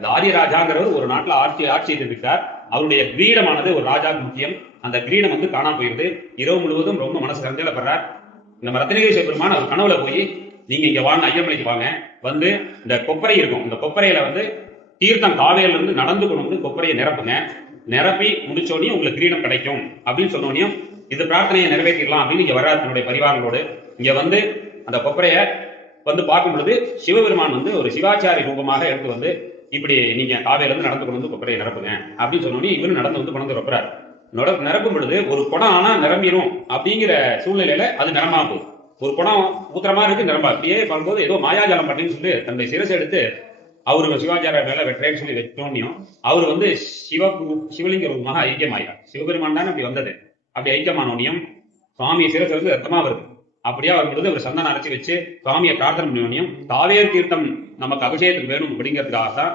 இந்த ஆரியராஜாங்கிறவர் ஒரு நாட்டுல ஆட்சி செய்திருக்கிறார். அவருடைய கிரீடமானது ஒரு ராஜாவுக்கு முக்கியம். அந்த கிரீடம் வந்து காணாம போயிருது. இரவு முழுவதும் ரொம்ப மனசு சஞ்சலப்படுறார். நம்ம ரத்னகிரி சிவபெருமான் அவர் கனவுல போய், நீங்க இங்க வாங்க, ஐயமலைக்கு வாங்க, வந்து இந்த கொப்பரை இருக்கும், இந்த கொப்பரையில வந்து தீர்த்தம் காவேரில இருந்து நடந்து கொண்டு வந்து கொப்பரையை நிரப்புங்க, நிரப்பி முடிச்சோடனே உங்களுக்கு கிரீடம் கிடைக்கும் அப்படின்னு சொன்னோடனையும் இந்த பிரார்த்தனையை நிறைவேற்றிடலாம் அப்படின்னு இங்க வர்றார் தன்னுடைய பரிவாரங்களோடு. இங்க வந்து அந்த கொப்பரைய வந்து பார்க்கும் பொழுது சிவபெருமான் வந்து ஒரு சிவாச்சாரி ரூபமாக எடுத்து வந்து, இப்படி நீங்க காவேரில இருந்து நடந்து கொண்டு வந்து கொப்பரையை நிரப்புங்க அப்படின்னு சொன்னோடனே இவரு நடந்து வந்து கொண்டு நிரப்புறாரு. நிரப்பும் பொழுது ஒரு குடம் ஆனா நிரம்பிடும் அப்படிங்கிற சூழ்நிலையில அது நிரம்பா போகுது. ஒரு குடம் ஊத்திரமா இருக்கு, நிரம்பா. அப்படியே பார்க்கும்போது ஏதோ மாயாஜாலம் பண்ணி சொல்லி தன்னுடைய சிரசை எடுத்து அவரு சிவாச்சாரிய மேல வெற்றேன்னு சொல்லி வச்சோன்னையும் அவர் வந்து சிவலிங்க ரூபமாக ஐக்கியமாயிட்டார். சிவபெருமான் தானே அப்படி வந்தது. அப்படி ஐக்கியமானோனையும் சுவாமி சிரசு வந்து ரத்தமா வருது. அப்படியே அவர் பொழுது ஒரு சந்தனம் அரைச்சி வச்சு சுவாமியை பிரார்த்தனை பண்ணியோனையும் காவேரி தீர்த்தம் நமக்கு அபிஷேகத்துக்கு வேணும் அப்படிங்கிறதுக்காக தான்